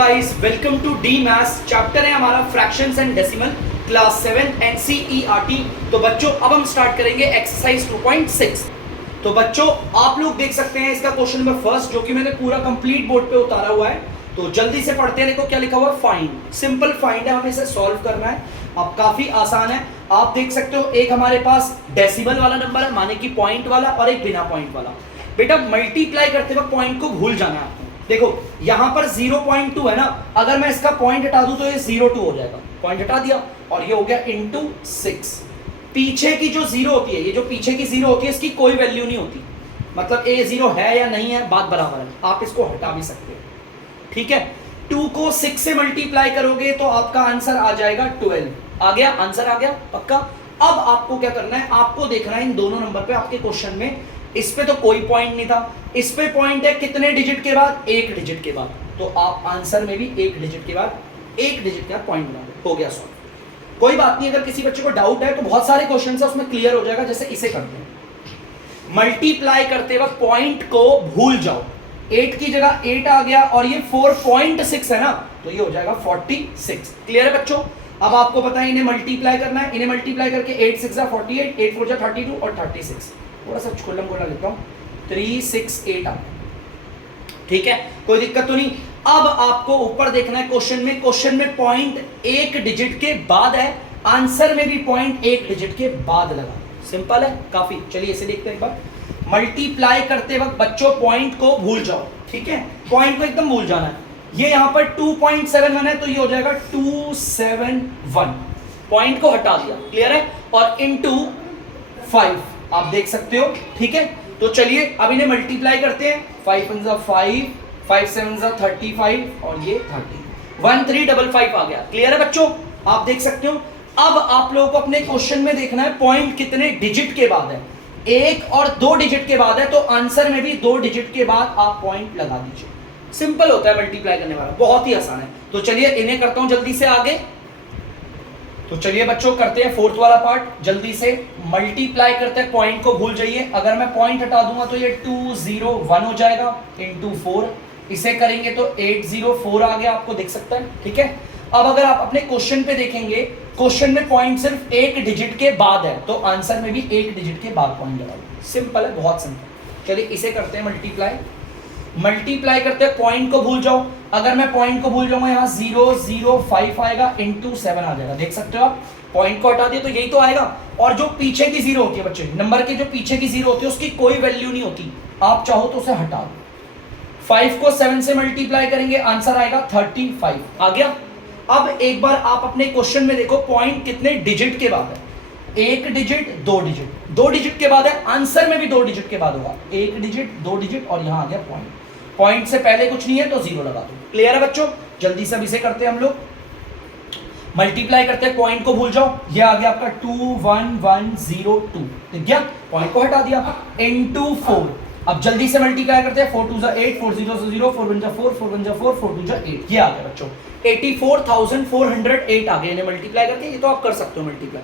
Guys, welcome to the maths. Chapter है हमारा fractions and decimal, class 7 NCERT. तो बच्चों अब हम स्टार्ट करेंगे एक्सरसाइज 2.6। तो बच्चों आप लोग देख सकते हैं इसका क्वेश्चन नंबर फर्स्ट, जो कि मैंने पूरा कंप्लीट बोर्ड पे उतारा हुआ है। तो जल्दी से पढ़ते हैं। देखो क्या लिखा हुआ है, फाइंड। सिंपल फाइंड है, हमें इसे सॉल्व करना है। अब काफी आसान है, आप देख सकते हो। एक हमारे पास डेसिमल वाला नंबर है, माने कि पॉइंट वाला, और एक बिना पॉइंट वाला। बेटा मल्टीप्लाई करते वक्त पॉइंट को भूल जाना है आपको। देखो यहां पर 0.2 है ना, अगर मैं इसका पॉइंट हटा दूं तो ये 0.2 हो जाएगा। पॉइंट हटा दिया और ये हो गया इंटू 6। पीछे की जो जीरो होती है, ये जो पीछे की जीरो होती है, इसकी कोई वैल्यू नहीं होती। मतलब ए 0 है या नहीं है, बात बराबर है। आप इसको हटा भी सकते हो, ठीक है। 2 को 6 से मल्टीप्लाई करोगे तो आपका आंसर आ जाएगा 12। आ गया आंसर, आ गया पक्का। अब आपको क्या करना है, आपको देखना है इन दोनों नंबर पे। आपके क्वेश्चन में इस पे तो कोई पॉइंट नहीं था, इस पे पॉइंट है कितने डिजिट के बाद, 1 डिजिट के बाद। तो आप आंसर में भी 1 डिजिट के बाद, 1 डिजिट के बाद पॉइंट बना दो, हो गया सॉल्व। कोई बात नहीं, अगर किसी बच्चे को डाउट है तो बहुत सारे क्वेश्चन है उसमें क्लियर हो जाएगा। जैसे इसे करते हैं, मल्टीप्लाई करते वक्त पॉइंट को भूल जाओ। 8 की जगह 8 आ गया और ये 4.6 है ना, तो ये हो जाएगा 46। क्लियर है बच्चों। अब आपको पता है इन्हें मल्टीप्लाई करना है। इन्हें मल्टीप्लाई करके 8 6 48, 8 4 32 और 36। थोड़ा सा खोलम खोला लेता हूं, 368 आ गया, ठीक है, कोई दिक्कत तो नहीं। अब आपको ऊपर देखना है क्वेश्चन में। क्वेश्चन में पॉइंट 1 डिजिट के बाद है, आंसर में भी पॉइंट 1 डिजिट के बाद लगा। सिंपल है काफी। चलिए इसे देखते हैं एक बार। मल्टीप्लाई करते वक्त बच्चों पॉइंट को भूल जाओ, ठीक है, पॉइंट को एकदम भूल जाना है। ये यहां पर 2.71 है तो ये हो जाएगा 271। पॉइंट को हटा दिया, क्लियर है, और इनटू 5 आप देख सकते हो, ठीक है। तो चलिए अब इन्हें मल्टीप्लाई करते हैं। 5 1 5, 5 7 35 और ये 30, 1355 आ गया। क्लियर है बच्चों, आप देख सकते हो। अब आप लोगों को अपने क्वेश्चन में देखना है पॉइंट कितने डिजिट के बाद है। 1 और 2 डिजिट के बाद है, तो आंसर में भी 2 डिजिट के बाद आप पॉइंट लगा दीजिए। सिंपल होता है मल्टीप्लाई करने वाला, बहुत ही आसान है। तो चलिए इन्हें करता हूं जल्दी से आगे। तो चलिए बच्चों करते हैं फोर्थ वाला पार्ट जल्दी से। मल्टीप्लाई करते हैं, पॉइंट को भूल जाइए। अगर मैं पॉइंट हटा दूंगा तो ये 201 हो जाएगा इंटू 4। इसे करेंगे तो 804 आ गया, आपको दिख सकता है, ठीक है। अब अगर आप अपने क्वेश्चन पे देखेंगे, क्वेश्चन में पॉइंट सिर्फ 1 डिजिट के बाद है, तो आंसर में भी 1 डिजिट के बाद पॉइंट लगाओ। सिंपल है, बहुत सिंपल। चलिए इसे करते हैं मल्टीप्लाई। मल्टीप्लाई करते हैं, पॉइंट को भूल जाओ। अगर मैं पॉइंट को भूल जाऊंगा, यहाँ 005 आएगा इंटू 7 आ जाएगा। देख सकते हो आप, पॉइंट को हटा दिया तो यही तो आएगा। और जो पीछे की जीरो होती है बच्चे, नंबर के जो पीछे की जीरो होती है उसकी कोई वैल्यू नहीं होती। आप चाहो तो उसे हटा दो। 5 को 7 से मल्टीप्लाई करेंगे, आंसर आएगा 35। आ गया। अब एक बार आप अपने क्वेश्चन में देखो पॉइंट कितने डिजिट के बाद है। 1 डिजिट 2 डिजिट, 2 डिजिट के बाद है, आंसर में भी 2 डिजिट के बाद होगा। 1 डिजिट 2 डिजिट और यहां आ गया पॉइंट। पॉइंट से पहले कुछ नहीं है तो 0 लगा दो। क्लियर है बच्चों। जल्दी से अब इसे करते हैं हम लोग। मल्टीप्लाई करते हैं, पॉइंट को भूल जाओ। ये आ गया आपका 21102, ठीक है। पॉइंट को हटा दिया इनटू 4। अब जल्दी से मल्टीप्लाई करते हैं। 4 2 8, 4 0 0, 4 1 4, 4 1 4, 4 2 8। ये आ गया बच्चों 84,408 आ गए। इन्हें मल्टीप्लाई करके, ये तो आप कर सकते हो मल्टीप्लाई।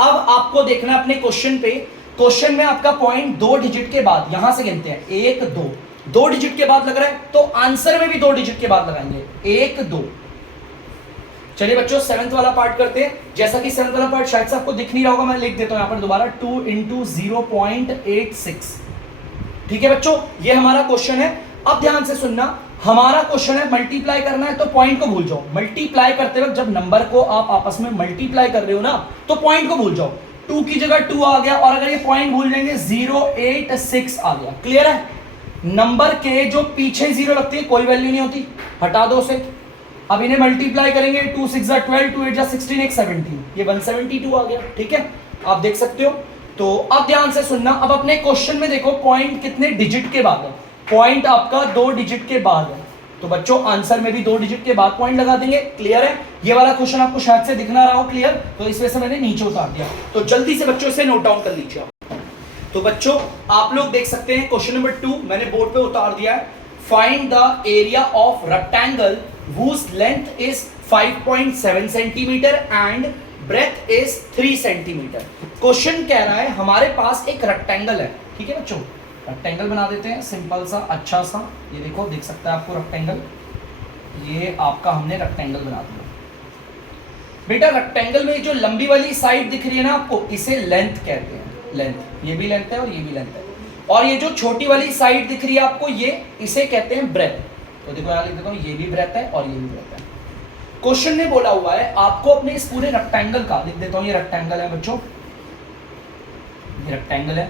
अब आपको देखना है अपने क्वेश्चन पे। क्वेश्चन में आपका पॉइंट 2 डिजिट के बाद, यहां से गिनते हैं 1 2, 2 डिजिट के बाद लग रहा है, तो आंसर में भी 2 डिजिट के बाद लगाएंगे 1 2। चलिए बच्चों 7th वाला पार्ट करते हैं। जैसा कि 7th वाला पार्ट शायद से आपको दिख नहीं रहा होगा, मैं लिख देता हूं यहां पर दोबारा। 2 इंटू 0.86, ठीक है बच्चों, ये हमारा क्वेश्चन है। अब ध्यान से सुनना, हमारा क्वेश्चन है मल्टीप्लाई करना है तो पॉइंट को भूल जाओ। मल्टीप्लाई करते वक्त जब नंबर को आप आपस में मल्टीप्लाई कर रहे हो ना, तो पॉइंट को भूल जाओ। 2 की जगह 2 आ गया, और अगर ये पॉइंट भूल जाएंगे 086 आ गया। क्लियर है। नंबर के जो पीछे 0 लगती है कोई वैल्यू नहीं होती, हटा दो उसे। अब इन्हें मल्टीप्लाई करेंगे, 2 6 12, 2 8 16, 1 17, ये 172 आ गया, ठीक है, आप देख सकते हो। तो अब ध्यान से सुनना, अब अपने क्वेश्चन में देखो पॉइंट कितने डिजिट के बाद है। पॉइंट आपका 2 डिजिट के बाद है, तो बच्चों आंसर में भी 2 डिजिट के बाद पॉइंट लगा देंगे। क्लियर है। ये वाला क्वेश्चन आपको शायद से दिखना रहा हो क्लियर, तो इस वजह से मैंने नीचे उतार दिया। तो जल्दी से बच्चों इसे नोट डाउन कर लीजिए आप। तो बच्चों आप लोग देख सकते हैं क्वेश्चन नंबर 2 मैंने बोर्ड पे उतार दिया है। Find the area of rectangle whose length is 5.7 centimetre and breadth is 3 centimetre. Question कह रहा है हमारे पास एक रेक्टेंगल है, ठीक है बच्चों। रेक्टेंगल बना देते हैं सिंपल सा अच्छा सा। ये देखो, देख सकते हैं आपको रेक्टेंगल। ये आपका हमने रेक्टेंगल बना दिया। बेटा रेक्टेंगल में जो लंबी वाली साइड दिख रही है ना आपको, इसे लेंथ कहते हैं, लेंथ। ये भी लेंथ है और ये भी लेंथ है। और ये जो छोटी वाली साइड दिख रही है आपको, ये इसे कहते हैं ब्रेथ। तो देखो यहाँ लिख देता हूँ, ये भी ब्रेथ है और ये भी ब्रेथ है। क्वेश्चन ने बोला हुआ है आपको अपने इस पूरे रेक्टेंगल का, लिख देता हूँ ये रेक्टेंगल है बच्चों, ये रेक्टेंगल है,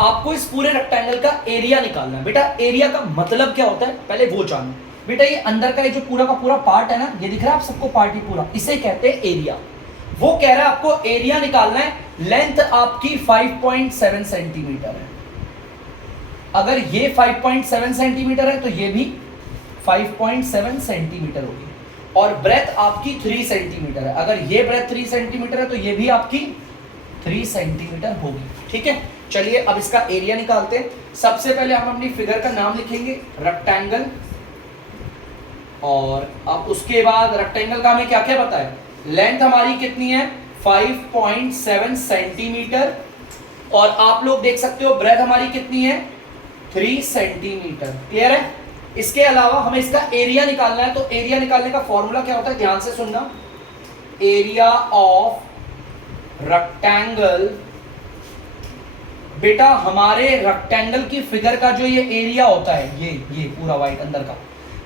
आपको इस पूरे रेक्टेंगल का एरिया निकालना है। बेटा एरिया का मतलब क्या होता है पहले वो जानो। बेटा ये अंदर का ये जो पूरा का पूरा पार्ट है ना, ये दिख रहा है आप सबको पार्ट ही पूरा, इसे कहते हैं एरिया। वो कह रहा है आपको एरिया निकालना है, लेंथ आपकी 5.7 सेंटीमीटर है। अगर ये 5.7 सेंटीमीटर है तो ये भी 5.7 सेंटीमीटर होगी। और ब्रेथ आपकी 3 सेंटीमीटर है। अगर ये ब्रेथ 3 सेंटीमीटर है तो ये भी आपकी 3 सेंटीमीटर होगी। ठीक है, चलिए अब इसका एरिया निकालते हैं। सबसे पहले हम अपनी फिगर का नाम लिखेंगे रेक्टेंगल, और अब उसके बाद रेक्टेंगल का हमें क्या क्या पता है, लेंथ हमारी कितनी है 5.7 सेंटीमीटर, और आप लोग देख सकते हो ब्रेथ हमारी कितनी है 3 सेंटीमीटर। क्लियर है। इसके अलावा हमें इसका एरिया निकालना है। तो एरिया निकालने का फॉर्मूला क्या होता है, ध्यान से सुनना। एरिया ऑफ रेक्टेंगल, बेटा हमारे रेक्टेंगल की फिगर का जो ये एरिया होता है, ये पूरा वाइट अंदर का,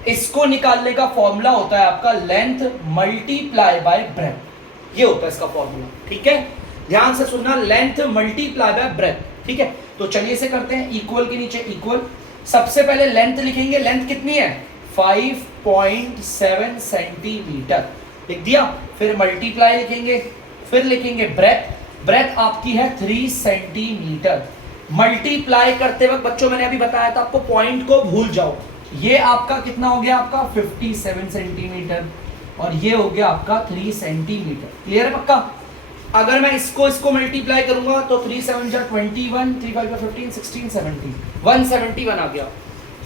इसको निकालने का फॉर्मूला होता है आपका लेंथ मल्टीप्लाई बाय ब्रेथ। ये होता है इसका फॉर्मूला। ठीक है, ध्यान से सुनना, लेंथ मल्टीप्लाई बाय ब्रेथ। ठीक है, तो चलिए इसे करते हैं, इक्वल के नीचे इक्वल। सबसे पहले लेंथ लिखेंगे, लेंथ कितनी है 5.7 सेंटीमीटर, लिख दिया। फिर मल्टीप्लाई लिखेंगे, फिर लिखेंगे ब्रेथ, ब्रेथ आपकी है 3 सेंटीमीटर। मल्टीप्लाई करते वक्त बच्चों मैंने अभी बताया था आपको, पॉइंट को भूल जाओ। ये आपका कितना हो गया आपका 57 सेंटीमीटर, और ये हो गया आपका 3 सेंटीमीटर। क्लियर है पक्का। अगर मैं इसको मल्टीप्लाई करूंगा तो 3 7 जा 21, 3 5 15, 16 17, 171 आ गया।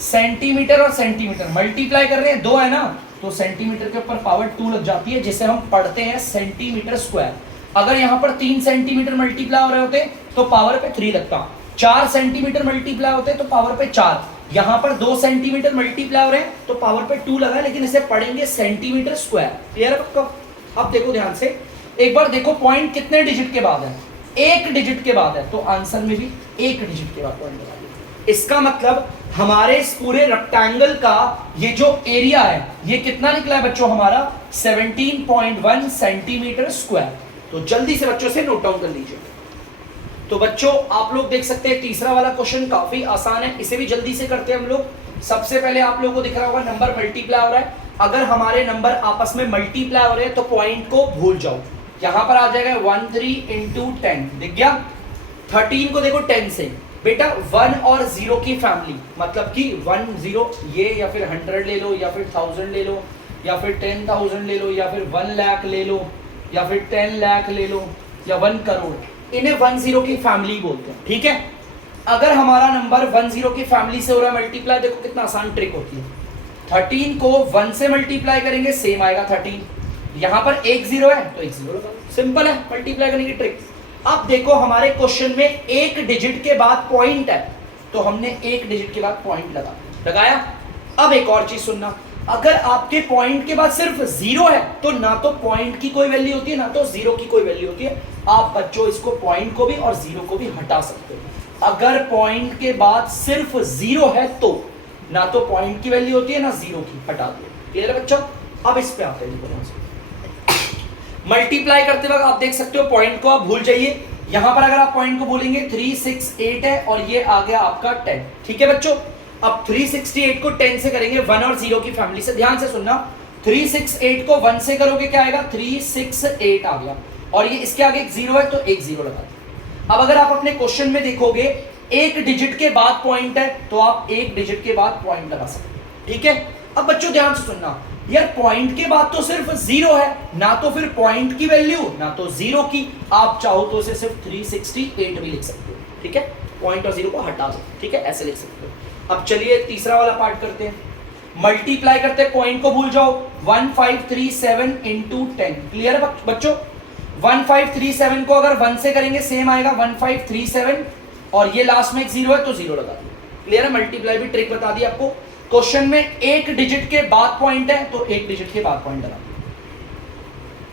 सेंटीमीटर और सेंटीमीटर मल्टीप्लाई कर रहे हैं, दो है ना, तो सेंटीमीटर के ऊपर पावर 2 लग जाती है, जिसे हम पढ़ते हैं सेंटीमीटर स्क्वायर। अगर यहाँ पर 3 सेंटीमीटर मल्टीप्लाई हो रहे होते तो पावर पे 3 लगता, 4 सेंटीमीटर मल्टीप्लाई होते तो पावर पे 4, यहाँ पर 2 सेंटीमीटर मल्टीप्लाई हो रहे हैं तो पावर पे 2 लगा, लेकिन इसे पढ़ेंगे सेंटीमीटर स्क्वायर। क्लियर है पक्का। अब देखो ध्यान से, एक बार देखो पॉइंट कितने डिजिट के बाद है, 1 डिजिट के बाद है, तो आंसर में भी 1 डिजिट के बाद पॉइंट लगा दिया। इसका मतलब हमारे इस पूरे रेक्टेंगल का ये जो एरिया है, ये कितना निकला है बच्चों हमारा 17.1 सेंटीमीटर स्क्वायर। तो जल्दी से बच्चों से नोट डाउन कर लीजिए। तो बच्चों आप लोग देख सकते हैं तीसरा वाला क्वेश्चन काफी आसान है, इसे भी जल्दी से करते हैं हम लोग। सबसे पहले आप लोगों को दिख रहा होगा नंबर मल्टीप्लाई हो रहा है। अगर हमारे नंबर आपस में मल्टीप्लाई हो रहे हैं तो पॉइंट को भूल जाओ, यहां पर आ जाएगा 13 इंटू 10, दिख गया। 13 को देखो 10 से, बेटा 1 और 0 की फैमिली, मतलब कि 1 0 ये, या फिर 100 ले लो, या फिर 1000 ले लो, या फिर 10,000 ले लो, या फिर 1 लाख ले लो, या फिर 10 लाख ले लो, या 1 करोड़, इन्हें 1 0 की फैमिली बोलते हैं। ठीक है, अगर हमारा नंबर 1 0 की फैमिली से हो रहा है मल्टीप्लाई, देखो कितना आसान ट्रिक होती है। 13 को 1 से मल्टीप्लाई करेंगे सेम आएगा 13, यहां पर 1 0 है तो 1 0 लगा, सिंपल है मल्टीप्लाई करने की ट्रिक। अब देखो हमारे क्वेश्चन में 1 डिजिट के बाद पॉइंट है, तो हमने 1 डिजिट के बाद पॉइंट लगाया। अब एक और चीज सुनना, अगर आपके पॉइंट के बाद सिर्फ 0 है तो ना तो पॉइंट की कोई वैल्यू होती है ना तो 0 की कोई वैल्यू होती है। आप बच्चों इसको पॉइंट को भी और 0 को भी हटा सकते हो। अगर पॉइंट के बाद सिर्फ 0 है तो ना तो पॉइंट की वैल्यू होती है ना 0 की, हटा दो। क्लियर है बच्चों। अब इस पे आते हैं, मल्टीप्लाई करते वक्त आप देख सकते हो पॉइंट को आप भूल जाइए। यहां पर अगर आप पॉइंट को बोलेंगे 368 है और ये आ गया आपका 10। ठीक है बच्चों, अब 368 को 10 से करेंगे 1 और 0 की फैमिली से, ध्यान से सुनना। 368 को 1 से करोगे क्या आएगा 368 आ गया, और ये इसके आगे एक 0 है तो एक 0 लगा दो। अब अगर आप अपने क्वेश्चन में देखोगे 1 डिजिट के बाद पॉइंट है तो आप 1 डिजिट के बाद पॉइंट लगा सकते हो। ठीक है, अब बच्चों ध्यान से सुनना, यार पॉइंट के बाद तो सिर्फ 0 है, ना तो फिर पॉइंट की वैल्यू ना तो 0 की, आप चाहो तो इसे सिर्फ 368 भी लिख सकते हो। ठीक है, पॉइंट और 0 को हटा दो। ठीक है, ऐसे लिख सकते हो। अब चलिए तीसरा वाला पार्ट करते हैं, मल्टीप्लाई करते हैं, पॉइंट को भूल जाओ। 1537 इंटू 10, क्लियर है बच्चों। 1537 को अगर 1 से करेंगे सेम आएगा 1537, और ये लास्ट में एक 0 है तो 0 लगा दो। क्लियर है, मल्टीप्लाई भी ट्रिक बता दी आपको। क्वेश्चन में एक डिजिट के बाद पॉइंट है तो एक डिजिट के बाद पॉइंट लगा,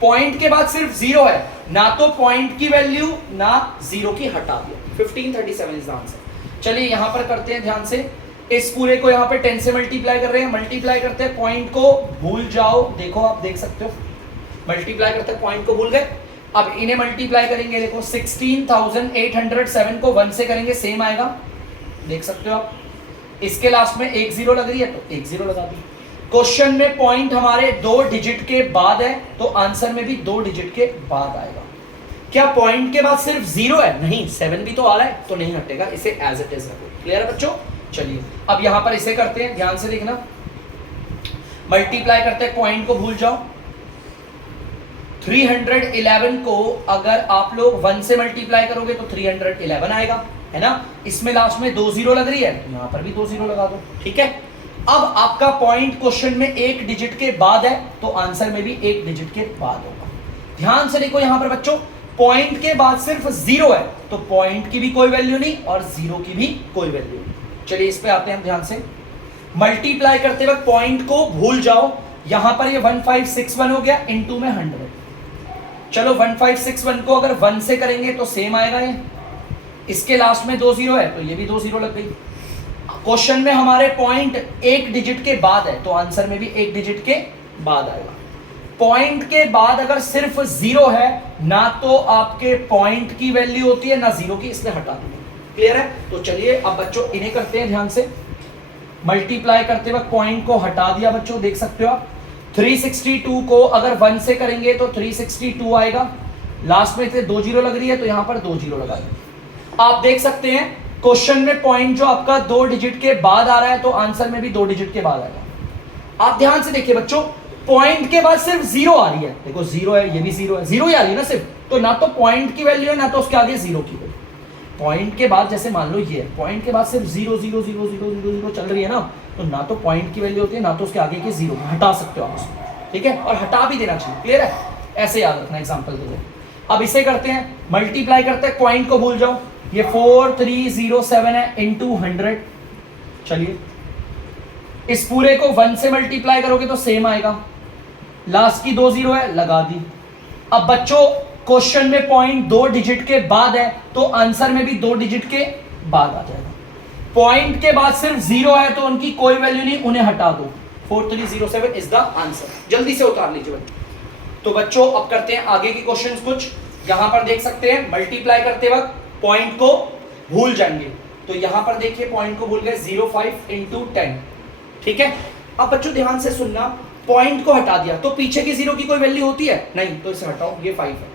पॉइंट के बाद सिर्फ जीरो है, ना तो पॉइंट की वैल्यू ना जीरो की, हटा दिया। 1537 इज द आंसर। चलिए यहां पर करते हैं ध्यान से, इस पूरे को यहां पे 10 से मल्टीप्लाई कर रहे हैं, मल्टीप्लाई करते हैं, पॉइंट को भूल जाओ, देखो आप देख सकते हो मल्टीप्लाई करते हैं, पॉइंट को भूल गए। अब इन्हें मल्टीप्लाई करेंगे, देखो 16,807 को 1 से करेंगे सेम आएगा, देख सकते हो आप। इसके लास्ट में एक जीरो लग रही है तो एक जीरो लगा दी। क्वेश्चन में पॉइंट हमारे 2 डिजिट के बाद है तो आंसर में भी 2 डिजिट के बाद आएगा। क्या पॉइंट के बाद सिर्फ जीरो है? नहीं, 7 भी तो आ रहा है तो नहीं हटेगा, इसे एज इट इज रखो। क्लियर है बच्चों? चलिए अब यहां पर इसे करते हैं, ध्यान से देखना, मल्टीप्लाई करते हैं, पॉइंट को भूल जाओ। 311 को अगर आप लोग 1 से मल्टीप्लाई करोगे तो 311 आएगा, है ना। इसमें लास्ट में 2 जीरो लग रही है तो यहां पर भी 2 जीरो लगा दो, ठीक है। अब आपका पॉइंट क्वेश्चन में एक डिजिट के बाद है तो आंसर में भी एक डिजिट के बाद होगा। ध्यान से देखो यहां पर बच्चों, पॉइंट के बाद सिर्फ जीरो है तो पॉइंट की भी कोई वैल्यू नहीं और जीरो की भी कोई वैल्यू नहीं। चलिए इस पे आते हैं ध्यान से, मल्टीप्लाई करते वक्त पॉइंट को भूल जाओ, यहां पर ये 1561 हो गया, इनटू में 100। चलो 1561 को अगर 1 से करेंगे तो सेम आएगा ये, इसके लास्ट में 2 जीरो है तो ये भी 2 जीरो लग गई। क्वेश्चन में हमारे पॉइंट एक डिजिट के बाद है तो आंसर में भी एक डिजिट के बाद आएगा। पॉइंट के बाद अगर सिर्फ जीरो है, ना तो आपके पॉइंट की वैल्यू होती है ना जीरो की, इसलिए हटा दूंगा। क्लियर है? तो चलिए अब बच्चों इन्हें करते हैं ध्यान से, मल्टीप्लाई करते वक्त पॉइंट को हटा दिया बच्चों, देख सकते हो आप। 362 को अगर 1 से करेंगे तो 362 आएगा, लास्ट में से 2 जीरो लग रही है तो यहां पर 2 जीरो लगा दिया। आप देख सकते हैं क्वेश्चन में पॉइंट जो आपका 2 डिजिट के बाद आ रहा है तो आंसर में भी 2 डिजिट के बाद आएगा। आप ध्यान से देखिए बच्चों, पॉइंट के बाद सिर्फ जीरो आ रही है, देखो जीरो है, ये भी जीरो है, जीरो ही आ रही है ना सिर्फ, तो ना तो पॉइंट की वैल्यू है ना तो उसके आगे जीरो की वैल्यू। पॉइंट के बाद जैसे मान लो ये पॉइंट के बाद सिर्फ zero zero zero zero zero zero चल रही है ना, तो ना तो पॉइंट की वैल्यू होती है ना तो उसके आगे की जीरो, हटा सकते हो आप उसको, ठीक है, और हटा भी देना चाहिए। क्लियर है? ऐसे याद रखना, एग्जांपल दे दो। अब इसे करते हैं, मल्टीप्लाई करते हैं, पॉइंट को भूल जाओ, ये 4307 है इनटू 100। चलिए इस पूरे को 1 से मल्टीप्लाई करोगे तो सेम आएगा, लास्ट की 2 जीरो है, लगा दी। अब बच्चों क्वेश्चन में पॉइंट 2 डिजिट के बाद है तो आंसर में भी 2 डिजिट के बाद आ जाएगा। पॉइंट के बाद सिर्फ जीरो है तो उनकी कोई वैल्यू नहीं, उन्हें हटा दो। 4307 इज द आंसर। जल्दी से उतार लीजिए बच्चों। तो बच्चों अब करते हैं आगे की क्वेश्चंस कुछ। यहां पर देख सकते हैं मल्टीप्लाई करते वक्त पॉइंट को भूल जाएंगे, तो यहां पर देखिए पॉइंट को भूल गए, 05 इंटू 10, ठीक है। अब बच्चों ध्यान से सुनना, पॉइंट को हटा दिया तो पीछे की जीरो की कोई वैल्यू होती है? नहीं, तो इसे हटाओ, ये 5 है,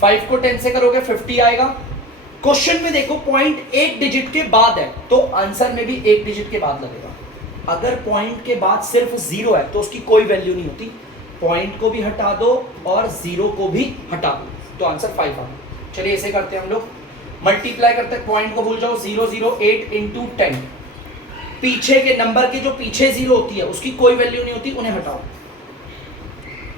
5 को 10 से करोगे 50 आएगा। क्वेश्चन में देखो पॉइंट एक डिजिट के बाद है तो आंसर में भी एक डिजिट के बाद लगेगा। अगर पॉइंट के बाद सिर्फ जीरो है तो उसकी कोई वैल्यू नहीं होती, पॉइंट को भी हटा दो और जीरो को भी हटा दो तो आंसर 5 आएगा। चलिए इसे करते हैं हम लोग, मल्टीप्लाई करते हैं, पॉइंट को भूल जाओ, 008 इंटू 10, पीछे के नंबर के जो पीछे जीरो होती है उसकी कोई वैल्यू नहीं होती, उन्हें हटाओ।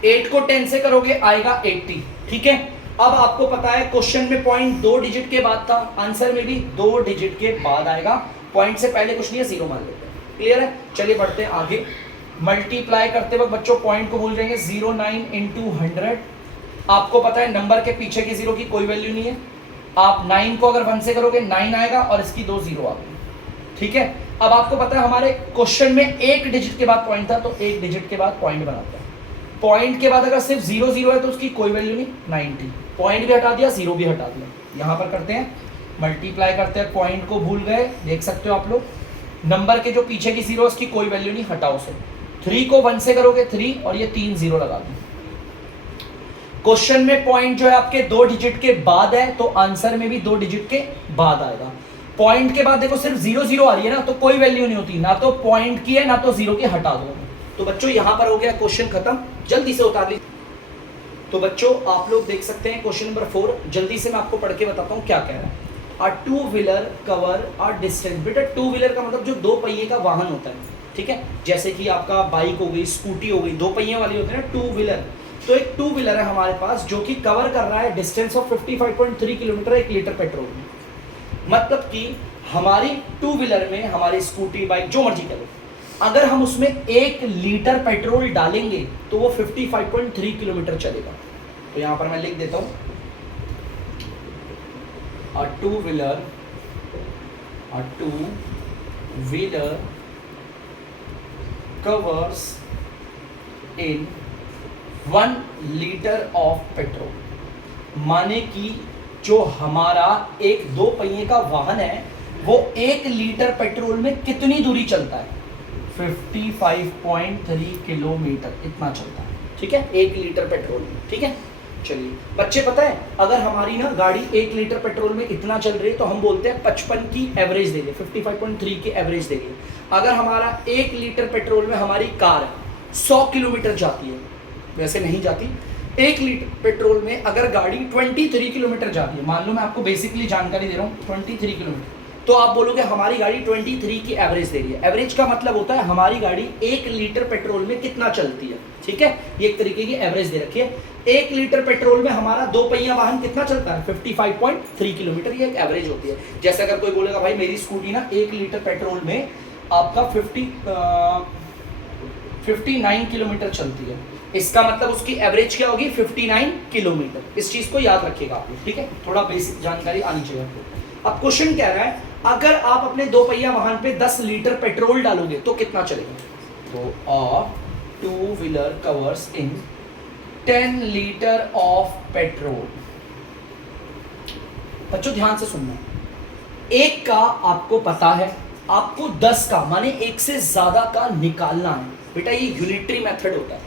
8 को 10 से करोगे आएगा 80, ठीक है। अब आपको पता है क्वेश्चन में पॉइंट 2 डिजिट के बाद था, आंसर में भी 2 डिजिट के बाद आएगा, पॉइंट से पहले कुछ नहीं है, जीरो मान लेते हैं। क्लियर है? चलिए बढ़ते हैं आगे। मल्टीप्लाई करते वक्त बच्चों पॉइंट को भूल जाएंगे, 09 इंटू 100। आपको पता है नंबर के पीछे की जीरो की कोई वैल्यू नहीं है, आप 9 को अगर 1 से करोगे 9 आएगा और इसकी 2 जीरो आ गई, ठीक है। अब आपको पता है हमारे क्वेश्चन में एक डिजिट के बाद पॉइंट था तो एक डिजिट के बाद पॉइंट बनाते हैं। पॉइंट के बाद अगर सिर्फ 0 0 है तो उसकी कोई वैल्यू नहीं, 90, पॉइंट भी हटा दिया, जीरो भी हटा दिया। यहां पर करते हैं, मल्टीप्लाई करते हैं, पॉइंट को भूल गए, देख सकते हो आप लोग, नंबर के जो पीछे की जीरो उसकी कोई वैल्यू नहीं, हटाओ उसे। 3 को 1 से करोगे 3 और ये 3 जीरो लगा दो। क्वेश्चन में पॉइंट जो है आपके 2 डिजिट के बाद है तो आंसर में भी 2 डिजिट के बाद आएगा। पॉइंट के बाद देखो सिर्फ 0 0 आ रही है ना, तो कोई वैल्यू नहीं होती, ना तो पॉइंट की है ना तो जीरो की, हटा दो। तो बच्चों यहां पर हो गया क्वेश्चन खत्म, जल्दी से उतार लीजिए। तो बच्चों आप लोग देख सकते हैं क्वेश्चन नंबर 4, जल्दी से मैं आपको पढ़ के बताता हूं क्या कह रहा है। A two wheeler cover a distance. बेटा टू व्हीलर का मतलब जो 2 पहिए का वाहन होता है, ठीक है, जैसे कि आपका बाइक हो गई, स्कूटी हो गई, 2 पहिए वाली होती है ना टू व्हीलर। तो एक टू व्हीलर है हमारे पास जो कि कवर कर रहा है distance of 55.3 kilometre 1 litre petrol में। मतलब कि हमारी टू व्हीलर में, हमारी स्कूटी बाइक जो मर्जी करो, अगर हम उसमें 1 लीटर पेट्रोल डालेंगे तो वो 55.3 किलोमीटर चलेगा। तो यहां पर मैं लिख देता हूं, a two wheeler covers in 1 litre of petrol. माने कि जो हमारा एक 2 पहिए का वाहन है वो 1 लीटर पेट्रोल में कितनी दूरी चलता है? 55.3 किलोमीटर, इतना चलता है। ठीक है, 1 लीटर पेट्रोल में। ठीक है, चलिए बच्चे, पता है अगर हमारी ना गाड़ी 1 लीटर पेट्रोल में इतना चल रही है तो हम बोलते हैं 55 की एवरेज दे रही है, 55.3 की एवरेज दे रही है। अगर हमारा 1 लीटर पेट्रोल में हमारी कार 100 किलोमीटर जाती है, वैसे नहीं जाती, 1 लीटर पेट्रोल में अगर गाड़ी 23 किलोमीटर जाती है, मान लो मैं आपको बेसिकली जानकारी दे रहा हूँ 23 किलोमीटर, तो आप बोलोगे हमारी गाड़ी 23 की एवरेज दे रही है। एवरेज का मतलब होता है हमारी गाड़ी 1 लीटर पेट्रोल में कितना चलती है। ठीक है, ये एक तरीके की एवरेज दे रखी है। 1 लीटर पेट्रोल में हमारा 2 पहिया वाहन कितना चलता है? 55.3 किलोमीटर, ये एक एवरेज होती है। जैसे अगर कोई बोलेगा भाई मेरी स्कूटी ना 1 लीटर पेट्रोल में आपका 59 किलोमीटर चलती है, इसका मतलब उसकी एवरेज क्या होगी? 59 किलोमीटर। इस चीज को याद रखिएगा आप लोग। ठीक है, थोड़ा बेसिक जानकारी आनी चाहिए आपको। अब क्वेश्चन कह रहा है अगर आप अपने 2 पहिया वाहन पे 10 लीटर पेट्रोल डालोगे तो कितना चलेगा? तो a two wheeler covers in 10 litre of petrol. बच्चों ध्यान से सुनना, 1 का आपको पता है, आपको 10 का माने 1 से ज्यादा का निकालना है। बेटा ये यूनिटरी मेथड होता है,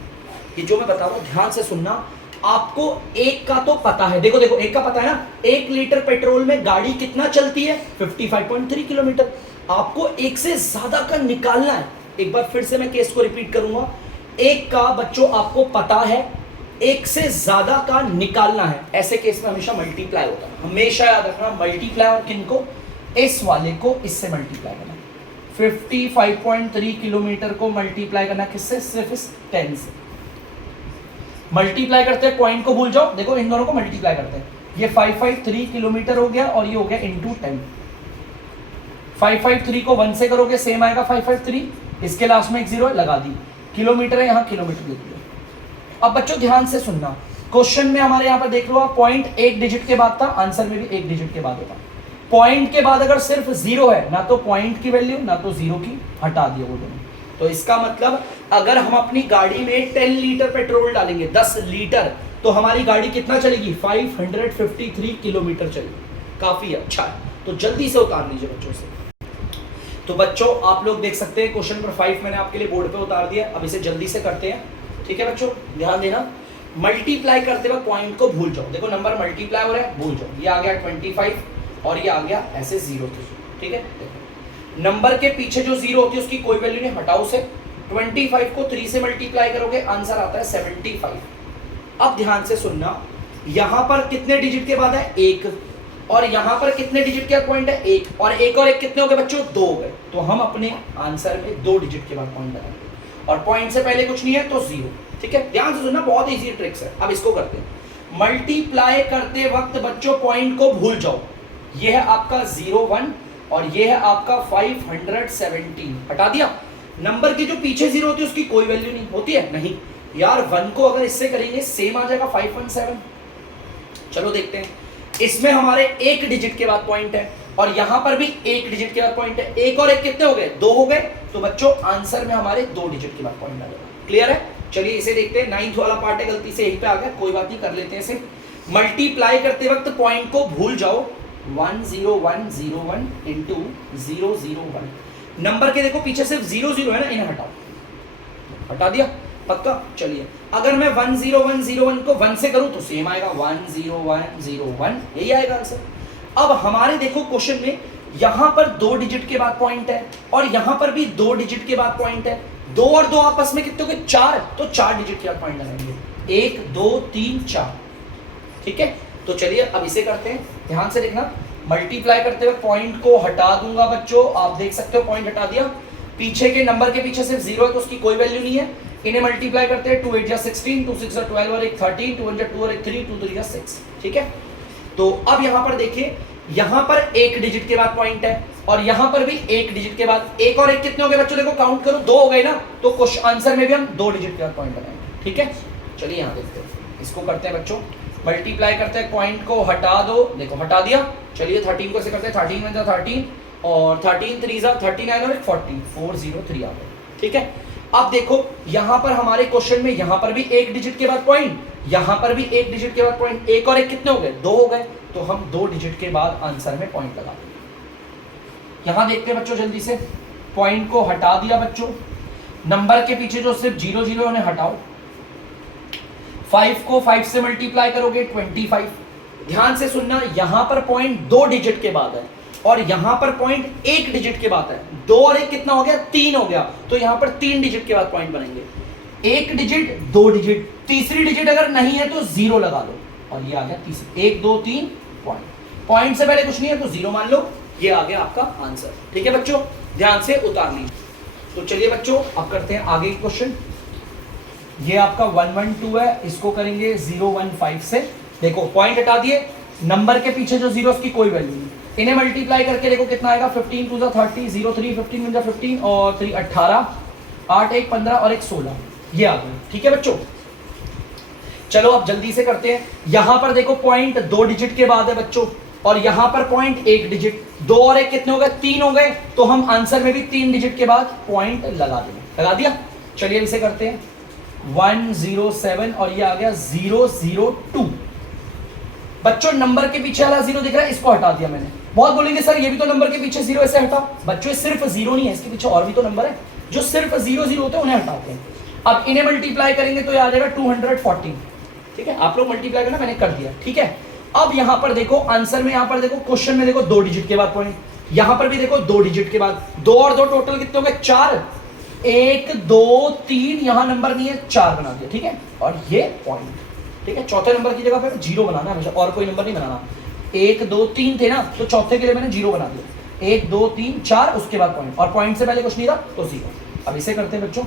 ये जो मैं बता रहा हूं ध्यान से सुनना। आपको 1 का तो पता है, देखो 1 का पता है ना, 1 लीटर पेट्रोल में गाड़ी कितना चलती है? 55.3 किलोमीटर। आपको 1 से ज्यादा का निकालना है। एक बार फिर से मैं केस को रिपीट करूंगा, 1 का बच्चों आपको पता है, 1 से ज्यादा का निकालना है। ऐसे केस में हमेशा मल्टीप्लाई होता है, हमेशा याद रखना मल्टीप्लाई, और किनको? इस वाले को इससे मल्टीप्लाई करना। 55.3 किलोमीटर को मल्टीप्लाई करना किससे? सिर्फ इस 10 से मल्टीप्लाई करते हैं। पॉइंट को भूल जाओ, देखो इन दोनों को मल्टीप्लाई करते हैं। ये 553 किलोमीटर हो गया और ये हो गया इंटू 10। 553 को 1 से करोगे सेम आएगा 553, इसके लास्ट में एक 0 है, लगा दी। किलोमीटर है, यहाँ किलोमीटर लिख दिया। अब बच्चों ध्यान से सुनना, क्वेश्चन में हमारे यहाँ पर देख लो आप, पॉइंट 1 डिजिट के बाद था, आंसर में भी 1 डिजिट के बाद होता। पॉइंट के बाद अगर सिर्फ 0 है, ना तो पॉइंट की वैल्यू ना तो 0 की, हटा दिया वो दोनों। तो इसका मतलब अगर हम अपनी गाड़ी में 10 लीटर पेट्रोल डालेंगे, 10 लीटर, तो हमारी गाड़ी कितना चलेगी? 553 किलोमीटर चलेगी। काफी अच्छा है, तो जल्दी से उतार लीजिए बच्चों से। तो बच्चों आप लोग देख सकते हैं क्वेश्चन नंबर 5 मैंने आपके लिए बोर्ड पे उतार दिया। अब इसे जल्दी से करते हैं। ठीक है बच्चों, ध्यान देना, मल्टीप्लाई करते वक्त पॉइंट को भूल जाओ। देखो नंबर मल्टीप्लाई हो रहा है, भूल जाओ। ये आ गया 25 और ये आ गया ऐसे 0 के। ठीक है, नंबर के पीछे जो 0 होती है उसकी कोई वैल्यू नहीं, हटाओ से। 25 को 3 से मल्टीप्लाई करोगे, आंसर आता है 75। अब ध्यान से सुनना, यहां पर कितने डिजिट के बाद है? 1, और यहां पर कितने डिजिट के बाद पॉइंट है? 1, और 1 और 1 कितने हो गए बच्चों? 2 हो गए। तो हम अपने आंसर में 2 डिजिट के बाद पॉइंट लगाएंगे, और पॉइंट से पहले कुछ नहीं है तो 0। ठीक है, ध्यान से सुनना, बहुत इजी ट्रिक्स है। अब इसको करते हैं, मल्टीप्लाई करते वक्त बच्चों पॉइंट को भूल जाओ। ये है आपका 01 और ये है आपका 517, हटा दिया। नंबर की जो पीछे 0 होती है उसकी कोई वैल्यू नहीं होती है, नहीं यार। 1 को अगर इससे करेंगे सेम आ जाएगा 517। चलो देखते हैं, इसमें हमारे 1 डिजिट के बाद पॉइंट है और यहां पर भी 1 डिजिट के बाद पॉइंट है। 1 और 1 कितने हो गए? 2 हो गए। तो बच्चों आंसर में हमारे 2 डिजिट के बाद पॉइंट आ जाएगा। क्लियर है? चलिए इसे देखते हैं। 9th वाला पार्ट है, गलती से यहीं पे आ गया, कोई बात नहीं, कर लेते हैं इसे। मल्टीप्लाई करते वक्त पॉइंट को भूल जाओ। 10101 इंटू 001। नंबर के देखो पीछे सिर्फ 00 है ना, इन्हें हटाओ, हटा दिया, पक्का। चलिए अगर मैं 10101 को 1 से करूं तो सेम आएगा 10101, यही आएगा आंसर। अब हमारे देखो क्वेश्चन में यहां पर 2 डिजिट के बाद पॉइंट है और यहां पर भी 2 डिजिट के बाद पॉइंट है। 2 और 2 आपस में कितने हो गए? 4, तो 4 डिजिट के बाद पॉइंट लगाएंगे। 1 2 3 4। ठीक है, तो चलिए अब इसे करते हैं, ध्यान से देखना। मल्टीप्लाई करते हुए पॉइंट को हटा दूंगा बच्चों, आप देख सकते हो पॉइंट हटा दिया। पीछे के नंबर के पीछे सिर्फ 0 है तो उसकी कोई वैल्यू नहीं है। इन्हें मल्टीप्लाई करते हैं, 2 8 जा 16, 2 6 जा 12 और 1 13, 2 1 जा 2 और 1 3, 2 3 जा 6। ठीक है, तो अब यहां पर देखिए, यहां पर 1 डिजिट के बाद पॉइंट है और यहां पर भी एक डिजिट के बाद एक और एक कितने हो गए बच्चों, देखो काउंट करो, 2 हो गए ना, तो क्वेश्चन आंसर में भी हम 2 डिजिट के बाद पॉइंट बनाएंगे। ठीक है, चलिए यहां देखते हैं, इसको करते हैं बच्चों, मल्टीप्लाई करते हैं, पॉइंट को हटा दो, देखो हटा दिया। चलिए 13 को ऐसे करते हैं, 13 में 13 और 13 3 39 और 40 403 आ गए। ठीक है, अब देखो यहां पर हमारे क्वेश्चन में यहां पर भी एक डिजिट के बाद पॉइंट, यहां पर भी एक डिजिट के बाद पॉइंट, एक और एक कितने हो गए, 2 हो गए, तो हम 2 डिजिट के बाद आंसर में पॉइंट लगा देंगे। यहां देखते हैं बच्चों जल्दी से, पॉइंट को हटा दिया बच्चों, नंबर के पीछे जो सिर्फ 0 0 उन्हें हटाओ, 5 को 5 से मल्टीप्लाई करोगे 25। ध्यान से सुनना, यहां पर पॉइंट 2 डिजिट के बाद है और यहां पर पॉइंट 1 डिजिट के बाद है, 2 और 1 कितना हो गया, 3 हो गया, तो यहां पर 3 डिजिट के बाद पॉइंट बनेंगे, 1 डिजिट 2 डिजिट, तीसरी डिजिट अगर नहीं है तो 0 लगा लो और ये आ गया तीसरी, 1 2 3 पॉइंट, पॉइंट से पहले कुछ नहीं है तो 0 मान लो, ये आ गया आपका आंसर। ठीक है बच्चों, ध्यान से उतार लीजिए। तो चलिए बच्चों अब करते हैं आगे क्वेश्चन, ये आपका 112 है, इसको करेंगे 015 से, देखो पॉइंट हटा दिए, नंबर के पीछे जो जीरो की कोई वैल्यू नहीं, इन्हें मल्टीप्लाई करके देखो कितना आएगा, 15 2 30 0 3 15 1 15 और 3 18 8 1 15 और 1 16, ये आ गया। ठीक है बच्चों, चलो अब जल्दी से करते हैं, यहां पर देखो पॉइंट 2 डिजिट के बाद है बच्चों और यहां पर पॉइंट 1 डिजिट, 2 और 1 कितने हो गए, 3 हो गए, तो हम आंसर में भी 3 डिजिट के बाद पॉइंट लगा देंगे। लगा दिया, चलिए इसे करते हैं 107 और ये आ गया 002। बच्चों नंबर के पीछे वाला 0 दिख रहा है, इसको हटा दिया मैंने। बहुत बोलेंगे सर ये भी तो नंबर के पीछे 0 ऐसे हटाओ, बच्चों सिर्फ 0 नहीं है, इसके पीछे और भी तो नंबर है, जो सिर्फ 0 0 होते हैं उन्हें हटाते हैं। अब इन्हें मल्टीप्लाई करेंगे तो ये आ जाएगा 214। ठीक है, आप लोग मल्टीप्लाई करना, मैंने कर दिया। ठीक है, अब यहां पर देखो आंसर में, यहां पर देखो क्वेश्चन में देखो 2 डिजिट के बाद पॉइंट, यहां पर भी देखो 2 डिजिट के बाद, 2 और 2 टोटल कितने हो गए, 4, 1 2 3, यहां नंबर नहीं है 4 बना दिया। ठीक है, और ये पॉइंट। ठीक है, चौथे नंबर की जगह पर 0 बनाना हमेशा, और कोई नंबर नहीं बनाना। 1 2 3 थे ना, तो चौथे के लिए मैंने 0 बना दिया, 1 2 3 4 उसके बाद पॉइंट, और पॉइंट से पहले कुछ नहीं था तो 0। अब इसे करते हैं बच्चों,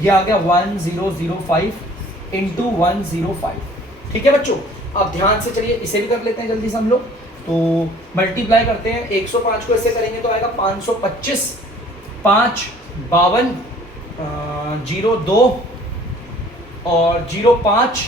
ये आ गया 1005 इंटू 105। ठीक है बच्चों, अब ध्यान से चलिए इसे भी कर लेते हैं जल्दी से हम लोग, तो मल्टीप्लाई करते हैं, 105 को ऐसे करेंगे तो आएगा 525, 5 52 02 और 05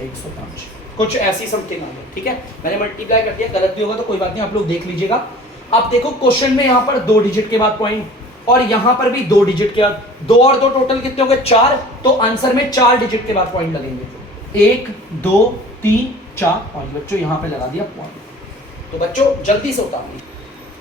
105, कुछ ऐसी समथिंग आ गई। ठीक है, मैंने मल्टीप्लाई कर दिया, गलत भी होगा तो कोई बात नहीं, आप लोग देख लीजिएगा। अब देखो क्वेश्चन में यहाँ पर 2 डिजिट के बाद पॉइंट और यहाँ पर भी 2 डिजिट के बाद, 2 और 2 टोटल कितने हो गए, 4, तो आंसर में 4 डिजिट के बाद पॉइंट लगेंगे, 1 2 3 4 5। बच्चों यहाँ पे लगा दिया पॉइंट, तो बच्चों जल्दी से उतार लीजिए।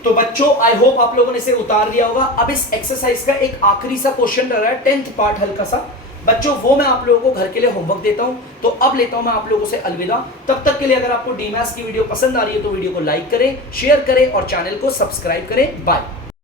तो बच्चों आई होप आप लोगों ने इसे उतार लिया होगा। अब इस एक्सरसाइज का एक आखिरी सा क्वेश्चन रह रहा है, 10th पार्ट हल्का सा बच्चों, वो मैं आप लोगों को घर के लिए होमवर्क देता हूं। तो अब लेता हूं मैं आप लोगों से अलविदा, तब तक के लिए अगर आपको डीमैथ्स की वीडियो पसंद आ रही है तो वीडियो को लाइक करें, शेयर करें और चैनल को सब्सक्राइब करें। बाय।